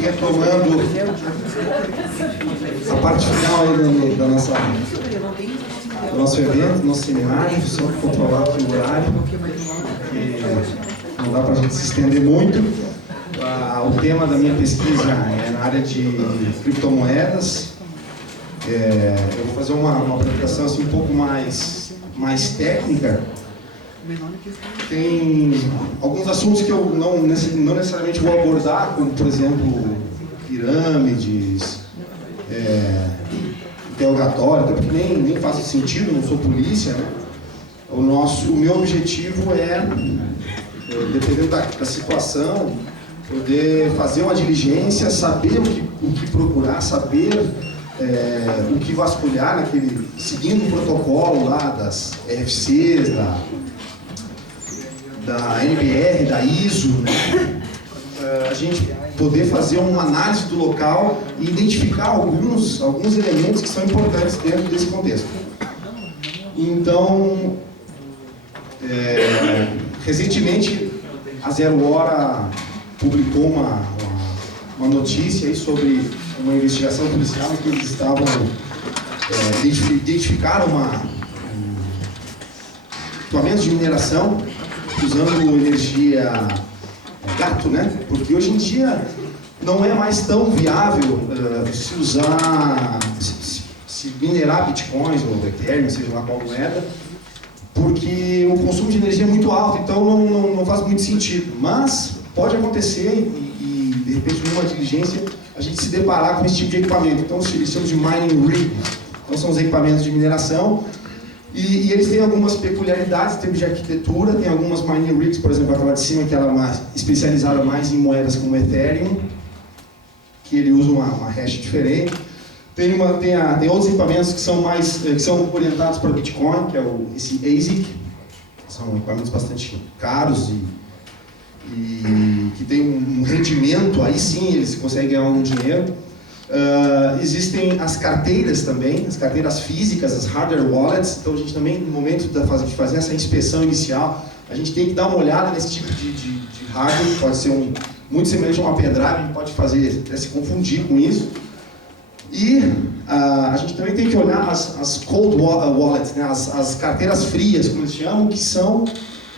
retomando a parte final aí do nosso evento, do nosso seminário, só controlar aqui o horário, porque não dá para a gente se estender muito. O tema da minha pesquisa é na área de criptomoedas. Eu vou fazer uma apresentação assim, um pouco mais técnica. Tem alguns assuntos que eu não necessariamente vou abordar, como, por exemplo, pirâmides, interrogatório, até porque nem faz sentido, não sou polícia, né? O meu objetivo é, dependendo da situação, poder fazer uma diligência, saber o que procurar, saber o que vasculhar, seguindo o protocolo lá das RFCs, da NBR, da ISO, né? A gente poder fazer uma análise do local e identificar alguns elementos que são importantes dentro desse contexto. Então, recentemente, a Zero Hora publicou uma notícia aí sobre uma investigação policial em que eles estavam identificaram equipamentos de mineração usando energia gato, né? Porque hoje em dia não é mais tão viável se minerar bitcoins ou ethereum, seja lá qual moeda, porque o consumo de energia é muito alto, então não faz muito sentido. Mas pode acontecer e de repente numa diligência a gente se deparar com esse tipo de equipamento. Então eles chamam de mining rig, então são os equipamentos de mineração. E eles têm algumas peculiaridades em termos de arquitetura. Tem algumas mining rigs, por exemplo, aquela de cima, que ela é especializada mais em moedas como Ethereum, que ele usa uma hash diferente. Tem outros equipamentos que são orientados para Bitcoin, que é esse ASIC. São equipamentos bastante caros e que tem um rendimento, aí sim eles conseguem ganhar algum dinheiro. Existem as carteiras também, as carteiras físicas, as hardware wallets. Então a gente também, no momento de fazer essa inspeção inicial, a gente tem que dar uma olhada nesse tipo de hardware, pode ser muito semelhante a uma pendrive, a gente pode até se confundir com isso. E a gente também tem que olhar as cold wallets, né? as carteiras frias, como eles chamam, que são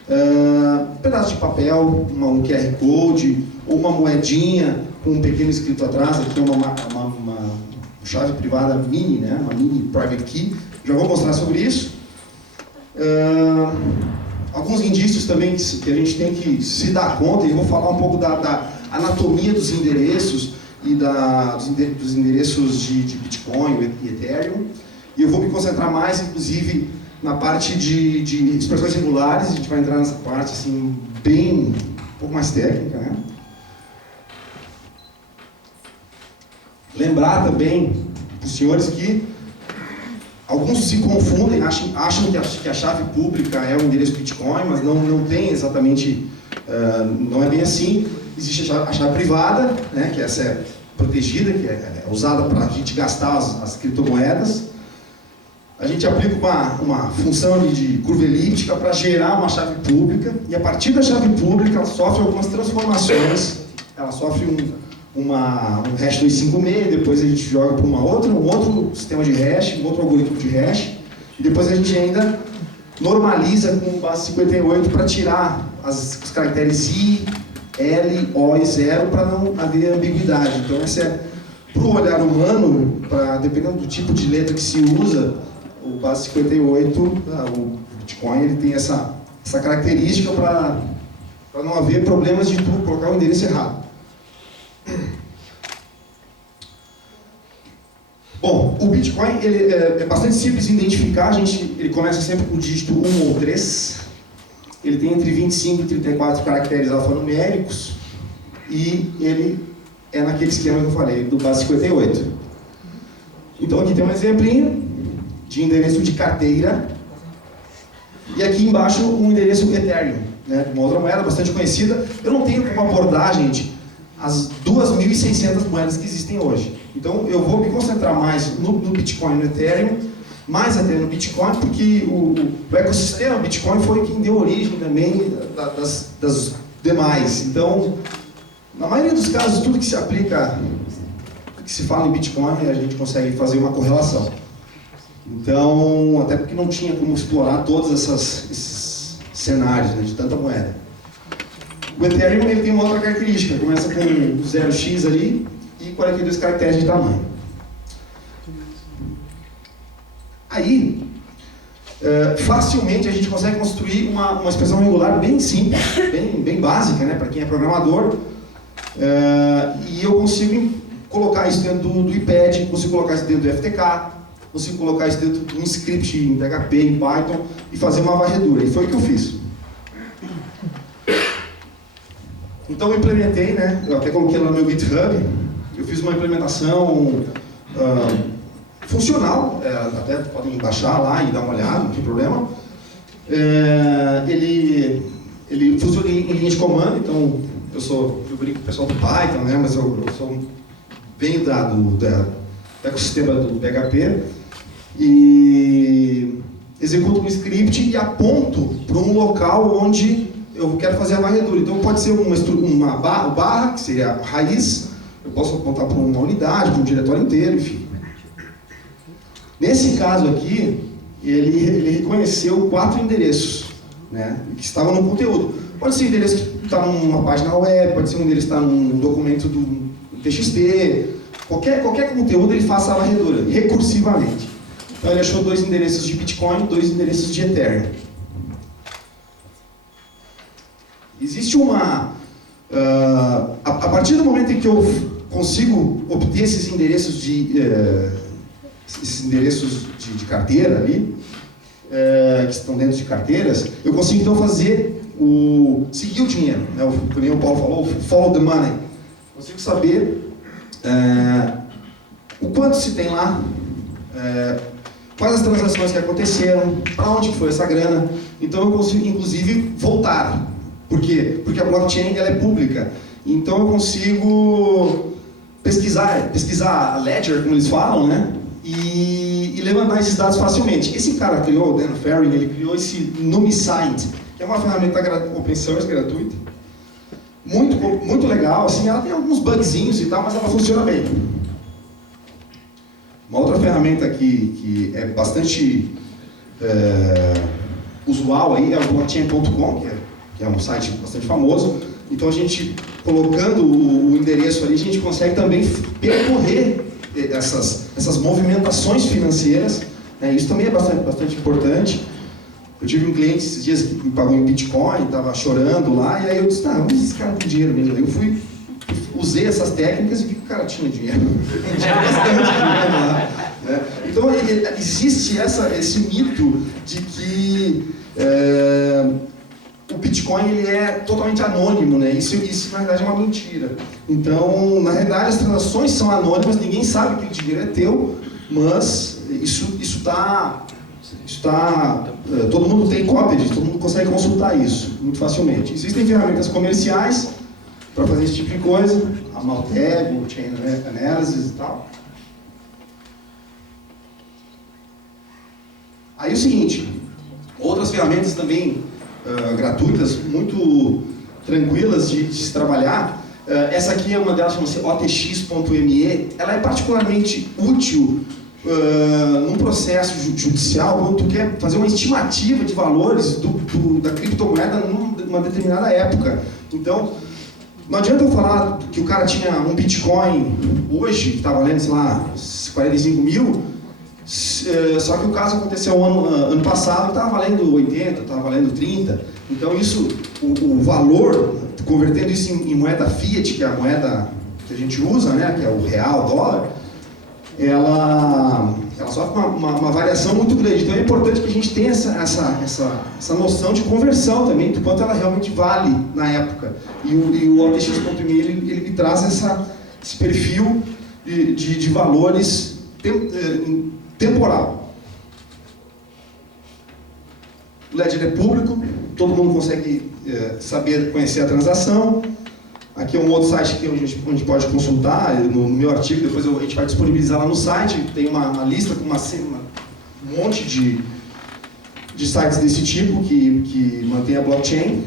um pedaço de papel, um QR Code, ou uma moedinha com um pequeno escrito atrás, aqui é uma chave privada mini, né? Uma mini private key. Já vou mostrar sobre isso. Alguns indícios também que a gente tem que se dar conta, e eu vou falar um pouco da anatomia dos endereços e dos endereços de Bitcoin e Ethereum. E eu vou me concentrar mais, inclusive, na parte de expressões regulares. A gente vai entrar nessa parte assim, um pouco mais técnica, né? Lembrar também para os senhores que alguns se confundem, acham que a chave pública é o endereço Bitcoin, mas não tem exatamente, não é bem assim. Existe a chave privada, né, que essa é protegida, que é usada para a gente gastar as criptomoedas. A gente aplica uma função de curva elíptica para gerar uma chave pública, e a partir da chave pública ela sofre algumas transformações. Ela sofre um hash 256, depois a gente joga para um outro sistema de hash, um outro algoritmo de hash, e depois a gente ainda normaliza com base 58 para tirar os caracteres I, L, O e 0 para não haver ambiguidade. Então essa é, para o olhar humano, dependendo do tipo de letra que se usa, o base 58, o Bitcoin, ele tem essa característica para não haver problemas de tu colocar o endereço errado. Bom, o Bitcoin ele é bastante simples de identificar. Ele começa sempre com o dígito 1 ou 3. Ele tem entre 25 e 34 caracteres alfanuméricos. E ele é naquele esquema que eu falei, do base 58. Então aqui tem um exemplinho de endereço de carteira. E aqui embaixo um endereço Ethereum, né? Uma outra moeda bastante conhecida. Eu não tenho como abordar, gente, as 2.600 moedas que existem hoje. Então eu vou me concentrar mais no Bitcoin e no Ethereum, mais até no Bitcoin, porque o ecossistema Bitcoin foi quem deu origem também das demais. Então Na maioria dos casos, tudo que se aplica, que se fala em Bitcoin, a gente consegue fazer uma correlação. Então, até porque não tinha como explorar todos esses cenários, né, de tanta moeda. O Ethereum ele tem uma outra característica, começa com 0x ali e 42 caracteres de tamanho. Aí, facilmente a gente consegue construir uma expressão regular bem simples, bem básica, né, para quem é programador, e eu consigo colocar isso dentro do IPAD, consigo colocar isso dentro do FTK, consigo colocar isso dentro de um script em PHP, em Python, e fazer uma varredura. E foi o que eu fiz. Então eu implementei, né, eu até coloquei lá no meu GitHub, eu fiz uma implementação funcional, até podem baixar lá e dar uma olhada, não tem problema. Ele funciona em linha de comando, então eu brinco com o pessoal do Python, né, mas eu venho do ecossistema do PHP e executo um script e aponto para um local onde eu quero fazer a varredura. Então pode ser uma barra, que seria a raiz, eu posso apontar para uma unidade, para um diretório inteiro, enfim. Nesse caso aqui, ele reconheceu 4 endereços, né, que estavam no conteúdo. Pode ser um endereço que está numa página web, pode ser um endereço que está num documento do TXT, qualquer conteúdo ele faça a varredura, recursivamente. Então ele achou 2 endereços de Bitcoin e 2 endereços de Ethereum. Existe a partir do momento em que eu consigo obter esses endereços de de carteira ali, que estão dentro de carteiras, eu consigo então seguir o dinheiro, né? Como o Paulo falou, follow the money. Consigo saber o quanto se tem lá, quais as transações que aconteceram, para onde foi essa grana. Então eu consigo inclusive voltar. Por quê? Porque a blockchain ela é pública. Então eu consigo pesquisar a ledger, como eles falam, né? E levantar esses dados facilmente. Esse cara criou, o Dan Ferry, ele criou esse Numisite, que é uma ferramenta open source, gratuita. Muito legal, assim, ela tem alguns bugzinhos e tal, mas ela funciona bem. Uma outra ferramenta que é bastante usual aí é o blockchain.com, que é um site bastante famoso. Então a gente, colocando o endereço ali, a gente consegue também percorrer essas movimentações financeiras, né? Isso também é bastante importante. Eu tive um cliente esses dias que me pagou em Bitcoin, estava chorando lá, e aí eu disse, mas esse cara tem dinheiro mesmo. Eu usei essas técnicas e vi que o cara tinha dinheiro. Tinha bastante dinheiro lá, né? Então existe esse mito de que o Bitcoin ele é totalmente anônimo, né? Isso na verdade é uma mentira. Então, na realidade as transações são anônimas, ninguém sabe que o dinheiro é teu, mas todo mundo tem cópia disso, todo mundo consegue consultar isso muito facilmente. Existem ferramentas comerciais para fazer esse tipo de coisa, a Malteg, o Chain Analysis e tal. Aí é o seguinte, outras ferramentas também gratuitas, muito tranquilas de se trabalhar. Essa aqui é uma delas, chama-se OTX.me. Ela é particularmente útil num processo judicial, quando tu quer fazer uma estimativa de valores da criptomoeda numa determinada época. Então, não adianta eu falar que o cara tinha um Bitcoin hoje, que está valendo, sei lá, 45 mil, só que o caso aconteceu ano passado, estava valendo 80, estava valendo 30. Então o valor, convertendo isso em moeda fiat, que é a moeda que a gente usa, né, que é o real, dólar, ela sofre uma variação muito grande. Então é importante que a gente tenha essa noção de conversão também, do quanto ela realmente vale na época. E o OTX.me ele me traz esse perfil de valores temporal. O Ledger é público, todo mundo consegue conhecer a transação. Aqui é um outro site que a gente pode consultar, no meu artigo, depois a gente vai disponibilizar lá no site, tem uma lista com um monte de sites desse tipo que mantém a blockchain.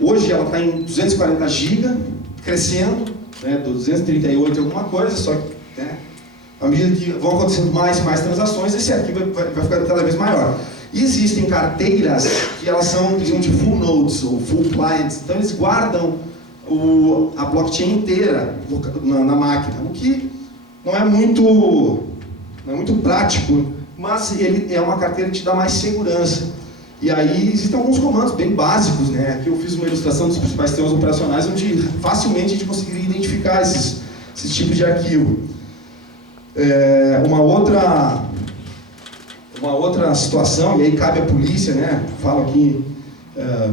Hoje ela está em 240 GB, crescendo, né, 238 alguma coisa, só que, né, à medida que vão acontecendo mais e mais transações, esse arquivo vai ficar cada vez maior. E existem carteiras que elas são, que chamam de full nodes, ou full clients, então eles guardam a blockchain inteira na máquina, o que não é muito prático, mas ele é uma carteira que te dá mais segurança. E aí existem alguns comandos bem básicos, né? Aqui eu fiz uma ilustração dos principais sistemas operacionais, onde facilmente a gente conseguiria identificar esses tipos de arquivo. Uma outra situação, e aí cabe à polícia, né? Falo aqui,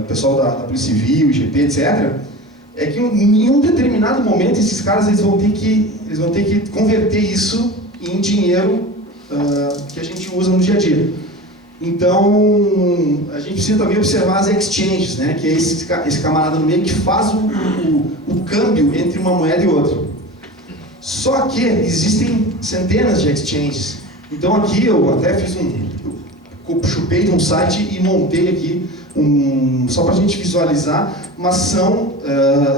pessoal da Polícia Civil, IGP, etc., é que em um determinado momento esses caras eles vão ter que converter isso em dinheiro que a gente usa no dia a dia. Então, a gente precisa também observar as exchanges, né? Que é esse camarada no meio que faz o câmbio entre uma moeda e outra. Só que existem centenas de exchanges. Então aqui eu até fiz eu chupei de um site e montei aqui só para a gente visualizar, mas são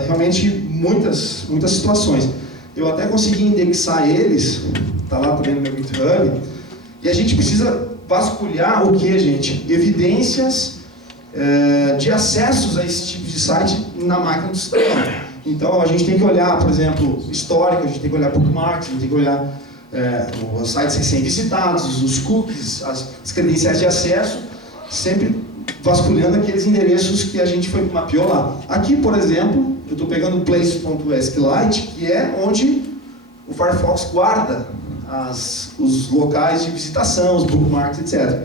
realmente muitas situações. Eu até consegui indexar eles, está lá também no meu GitHub, e a gente precisa vasculhar o que, gente? Evidências de acessos a esse tipo de site na máquina do sistema. Então a gente tem que olhar, por exemplo, histórico, a gente tem que olhar bookmarks, a gente tem que olhar os sites recém-visitados, os cookies, as credenciais de acesso, sempre vasculhando aqueles endereços que a gente mapeou lá. Aqui, por exemplo, eu estou pegando o place.sqlite, que é onde o Firefox guarda os locais de visitação, os bookmarks, etc.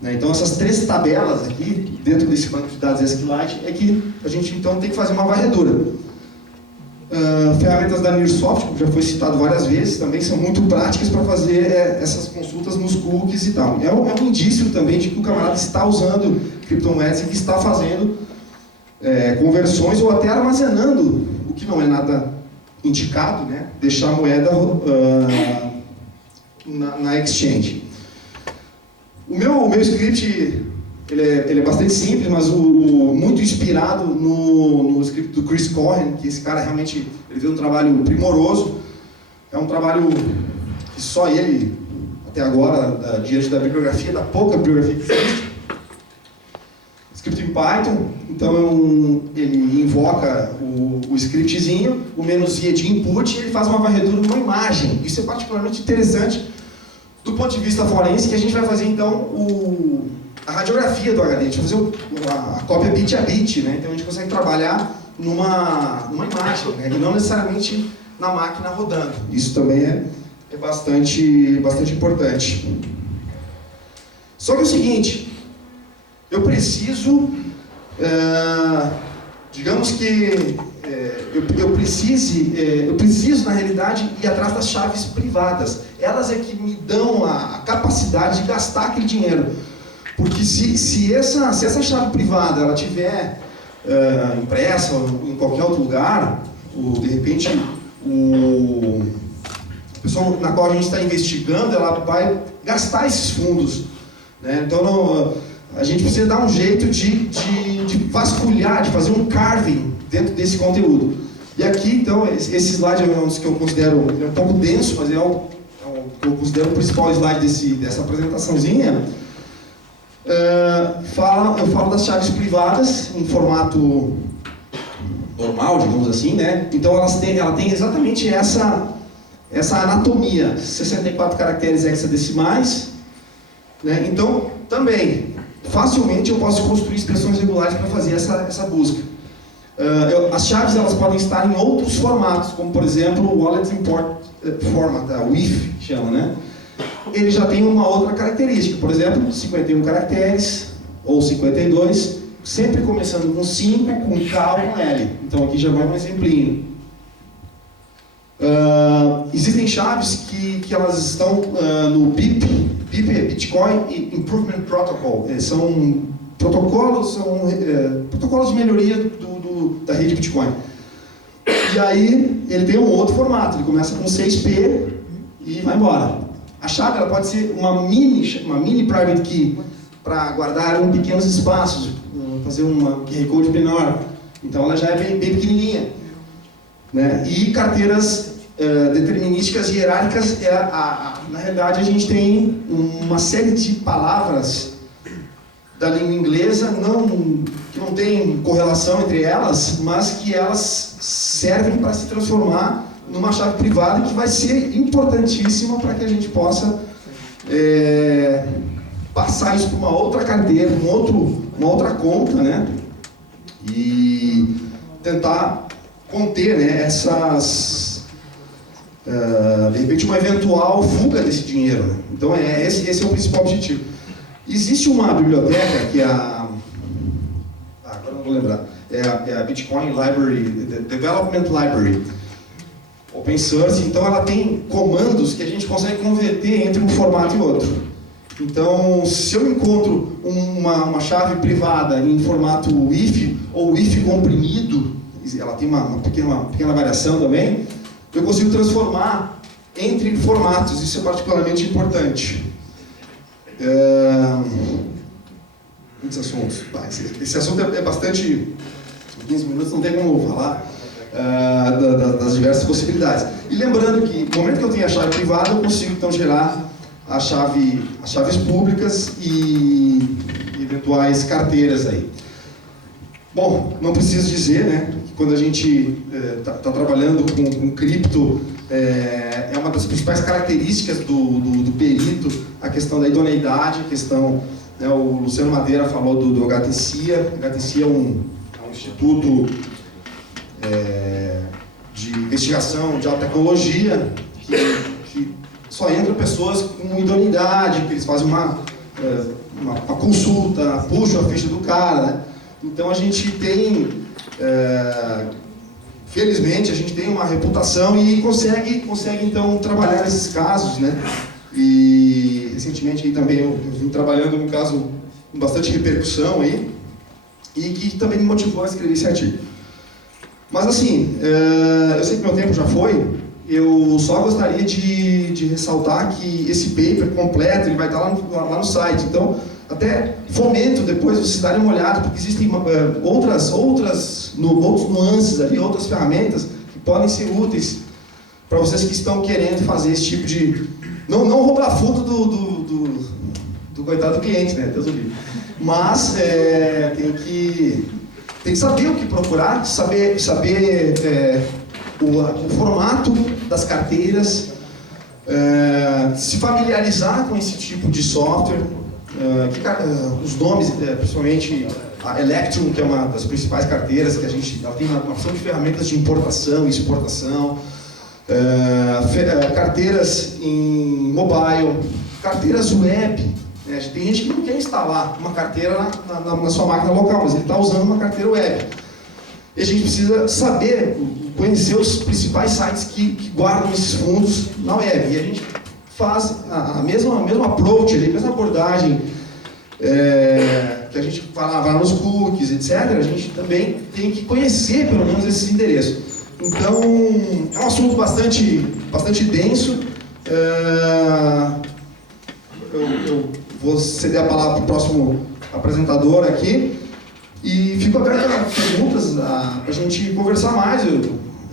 Então essas 3 tabelas aqui, dentro desse banco de dados SQLite, é que a gente então tem que fazer uma varredura. Ferramentas da Nearsoft, como já foi citado várias vezes, também são muito práticas para fazer essas consultas nos cookies e tal. É um indício também de que o camarada está usando CryptoMatic e que está fazendo conversões ou até armazenando, o que não é nada indicado, né? Deixar a moeda na exchange. O meu script ele é bastante simples, mas muito inspirado no script do Chris Cohen, que esse cara realmente ele fez um trabalho primoroso. É um trabalho que só ele, até agora, diante da bibliografia, da pouca bibliografia que existe. Script em Python, então ele invoca o scriptzinho, o menuzinho de input, e ele faz uma varredura numa imagem. Isso é particularmente interessante do ponto de vista forense, que a gente vai fazer então a radiografia do HD, a gente vai fazer a cópia bit a bit, né? Então a gente consegue trabalhar numa imagem, né? E não necessariamente na máquina rodando. Isso também é bastante importante. Só que é o seguinte, eu preciso, digamos que eu preciso na realidade ir atrás das chaves privadas. Elas é que me dão a capacidade de gastar aquele dinheiro. Porque se essa chave privada ela tiver impressa em qualquer outro lugar, ou de repente a pessoa na qual a gente está investigando, ela vai gastar esses fundos, né? Então a gente precisa dar um jeito de vasculhar, de fazer um carving dentro desse conteúdo. E aqui então esse slide é um dos que eu considero um pouco denso, mas é que eu considero o principal slide dessa apresentaçãozinha. Eu falo das chaves privadas em formato normal, digamos assim, né? Então ela tem exatamente essa anatomia, 64 caracteres hexadecimais, né? Então também facilmente eu posso construir expressões regulares para fazer essa busca. As chaves elas podem estar em outros formatos, como por exemplo o Wallet Import Format, o WIF chama, né? Ele já tem uma outra característica, por exemplo, 51 caracteres ou 52, sempre começando com 5, com K ou com L. Então aqui já vai um exemplinho. Existem chaves que elas estão no BIP. BIP é Bitcoin Improvement Protocol. São protocolos de melhoria da rede Bitcoin. E aí ele tem um outro formato, ele começa com 6P e vai embora. A chave ela pode ser uma mini private key para guardar em pequenos espaços, fazer uma QR code menor. Então ela já é bem pequenininha. Né? E carteiras determinísticas e hierárquicas, na realidade a gente tem uma série de palavras da língua inglesa que não tem correlação entre elas, mas que elas servem para se transformar numa chave privada que vai ser importantíssima para que a gente possa passar isso para uma outra carteira, uma outra conta, né? E tentar conter, né, de repente uma eventual fuga desse dinheiro. Né? Então esse é o principal objetivo. Existe uma biblioteca que é agora não vou lembrar, é a Bitcoin Library, Development Library, open source. Então ela tem comandos que a gente consegue converter entre um formato e outro. Então, se eu encontro uma chave privada em formato IF ou IF comprimido, ela tem uma pequena variação também, eu consigo transformar entre formatos. Isso é particularmente importante. Muitos assuntos. Esse assunto é bastante... 15 minutos não tem como falar das diversas possibilidades. E lembrando que, no momento que eu tenho a chave privada, eu consigo então gerar as chaves públicas e eventuais carteiras aí. Bom, não preciso dizer, né, que quando a gente está trabalhando com cripto, é uma das principais características do perito a questão da idoneidade, a questão, né, o Luciano Madeira falou do HTCIA. O HTCIA é um instituto de investigação de alta tecnologia que só entram pessoas com idoneidade, que eles fazem uma consulta, puxam a ficha do cara, né? Então a gente tem, felizmente, a gente tem uma reputação e consegue então trabalhar nesses casos, né? E recentemente aí também eu vim trabalhando num caso com bastante repercussão aí e que também me motivou a escrever esse artigo. Mas assim, eu sei que meu tempo já foi. Eu só gostaria de ressaltar que esse paper completo ele vai estar lá no site. Então, até fomento depois vocês darem uma olhada, porque existem outras nuances ali, outras ferramentas que podem ser úteis para vocês que estão querendo fazer esse tipo de... Não roubar fundo do coitado do cliente, né? Deus o livre. Mas tem que saber o que procurar, saber o formato das carteiras, se familiarizar com esse tipo de software, os nomes, principalmente a Electrum, que é uma das principais carteiras, que ela tem uma opção de ferramentas de importação e exportação, carteiras em mobile, carteiras web. Né? Tem gente que não quer instalar uma carteira na sua máquina local, mas ele está usando uma carteira web. E a gente precisa saber, conhecer os principais sites que guardam esses fundos na web. E a gente faz a mesma approach, a mesma abordagem que a gente vai nos cookies, etc. A gente também tem que conhecer, pelo menos, esses endereços. Então, é um assunto bastante denso. Eu vou ceder a palavra para o próximo apresentador aqui. E fico aberto a perguntas, para a gente conversar mais.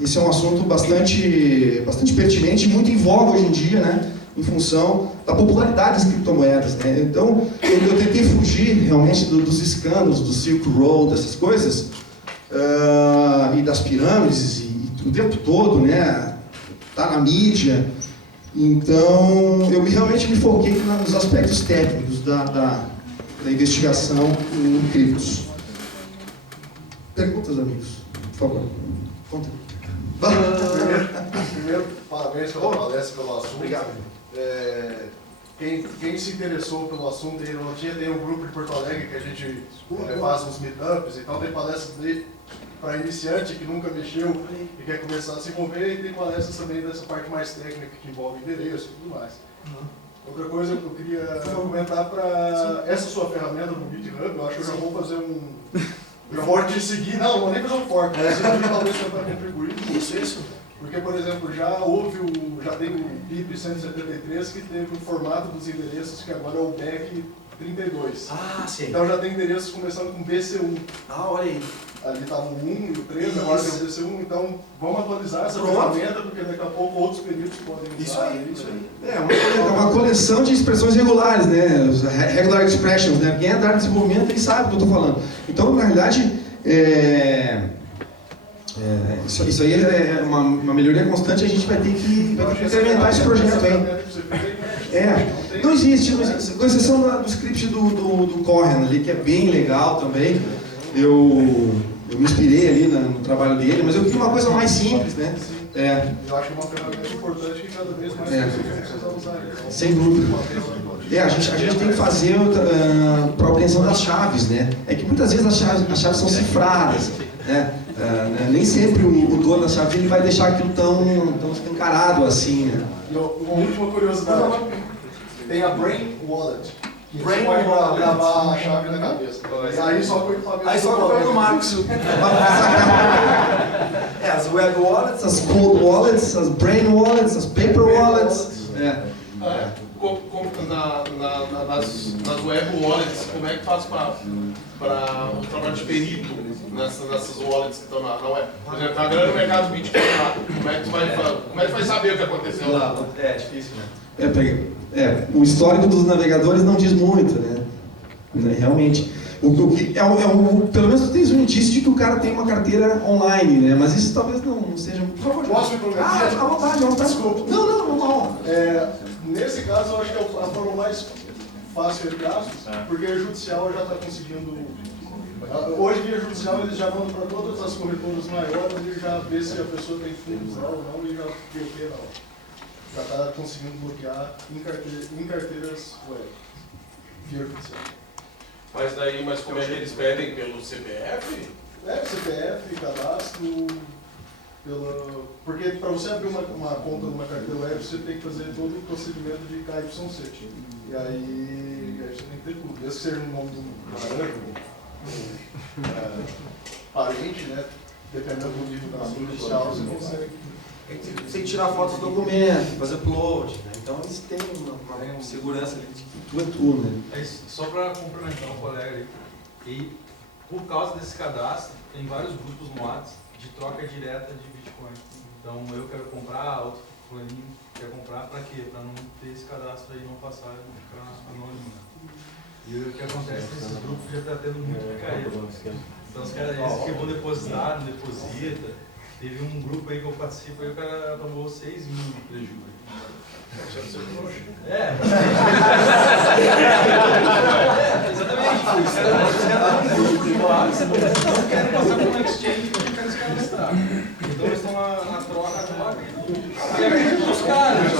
Esse é um assunto bastante pertinente e muito em voga hoje em dia, né? Em função da popularidade das criptomoedas, né? Então, eu tentei fugir realmente dos escândalos, do Silk Road, dessas coisas, e das pirâmides, e o tempo todo, né? Tá na mídia. Então, eu realmente me foquei nos aspectos técnicos da investigação em criptos. Perguntas, amigos, por favor. Conta. Primeiro, parabéns pela palestra, pelo assunto. Obrigado. Quem se interessou pelo assunto, tem um grupo de Porto Alegre que a gente faz uns meetups, então tem palestras para iniciante que nunca mexeu e quer começar a se envolver, e tem palestras também dessa parte mais técnica que envolve endereço e tudo mais. Outra coisa que eu queria comentar para essa sua ferramenta no GitHub, eu acho que eu já vou fazer um forte de seguir, não vou nem fazer um forte, mas eu talvez para contribuir. Isso. Porque, por exemplo, já tem o BIP 173 que teve o formato dos endereços que agora é o BEC 32. Ah, sim. Então já tem endereços começando com BC1. Ah, olha aí. ali estava o 1 e o 3, agora tem o DC1, então vamos atualizar essa ferramenta, porque daqui a pouco outros períodos podem usar. Isso aí. É uma coleção de expressões regulares, né? Os regular expressions, né? Quem é da área de desenvolvimento, ele sabe o que eu estou falando. Então, na realidade, isso aí é uma melhoria constante, a gente vai ter que incrementar esse projeto aí. Não existe, com exceção do script do Corren ali, que é bem legal também. Eu me inspirei ali no trabalho dele, mas eu queria uma coisa mais simples, né? Eu acho que é uma ferramenta importante que cada vez mais pessoas precisam usar. Sem dúvida. A gente tem que fazer para a obtenção das chaves, né? É que muitas vezes as chaves são cifradas, né? Nem sempre o dono da chave ele vai deixar aquilo tão escancarado assim, né? E uma última curiosidade, tem a Brain Wallet. Brain pode gravar a chave na cabeça. E aí só com o equipamento. Aí só com o Marcos. As web wallets, as cold wallets, as brain wallets, as paper wallets. Nas web wallets, como é que faz para o trabalho de perito nessas wallets que estão na web? Por exemplo, na grande mercado Bitcoin lá, como é que tu vai saber o que aconteceu lá? É difícil, né? O histórico dos navegadores não diz muito, né? Realmente. Pelo menos tu tens um indício de que o cara tem uma carteira online, né? Mas isso talvez não seja... Por favor, posso me prometer? À vontade. Desculpa. Não. Nesse caso, eu acho que é a forma mais fácil de gastos, porque a judicial já está conseguindo... Hoje, via judicial, eles já mandam para todas as corretoras maiores e já vê se a pessoa tem fundos lá ou não e já bloqueia na hora. Já está conseguindo bloquear em carteiras web, via judicial. Mas como é que eles pedem? Pelo CPF? CPF, cadastro, porque para você abrir uma conta numa carteira web, você tem que fazer todo o procedimento de KYC. E aí você tem que ter tudo. Desde que seja no nome do parente, né? Dependendo do nível da ação judicial, você consegue. Você tem que tirar fotos do documento, fazer upload, né? Então eles têm uma segurança ali de que tu é tu, né? Só para complementar o colega ali, e por causa desse cadastro, tem vários grupos no WhatsApp de troca direta de Bitcoin. Então eu quero comprar, outro fulaninho quer comprar, para quê? Para não ter esse cadastro aí, não passar e não ficar anônimo. E o que acontece nesses grupos já está tendo muito picareta. Então os caras que vão depositar, não deposita. Teve um grupo aí que eu participo e o cara tomou 6 mil de prejuízo. Exatamente. Os caras estão num grupo lá, não querem passar por um exchange porque querem se cadastrar. Então eles estão na troca agora. E acredito nos caras.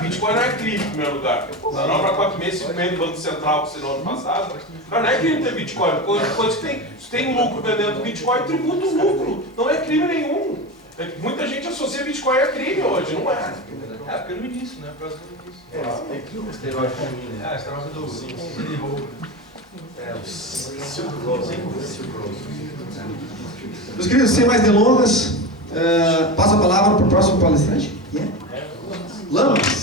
Bitcoin não é crime, em primeiro lugar. Na nova 4 meses, 5 meses do Banco Central, que assinou ano passado, não é crime ter Bitcoin. Coisa que tem. Se tem lucro vendendo Bitcoin, tributa o lucro. Não é crime nenhum. Muita gente associa Bitcoin a crime hoje, não é? Porque no início, né? Por causa do início. É que o estereótipo a história do Silk Road. Silk Road. Meus queridos, sem mais delongas, passa a palavra para o próximo palestrante. Lamas.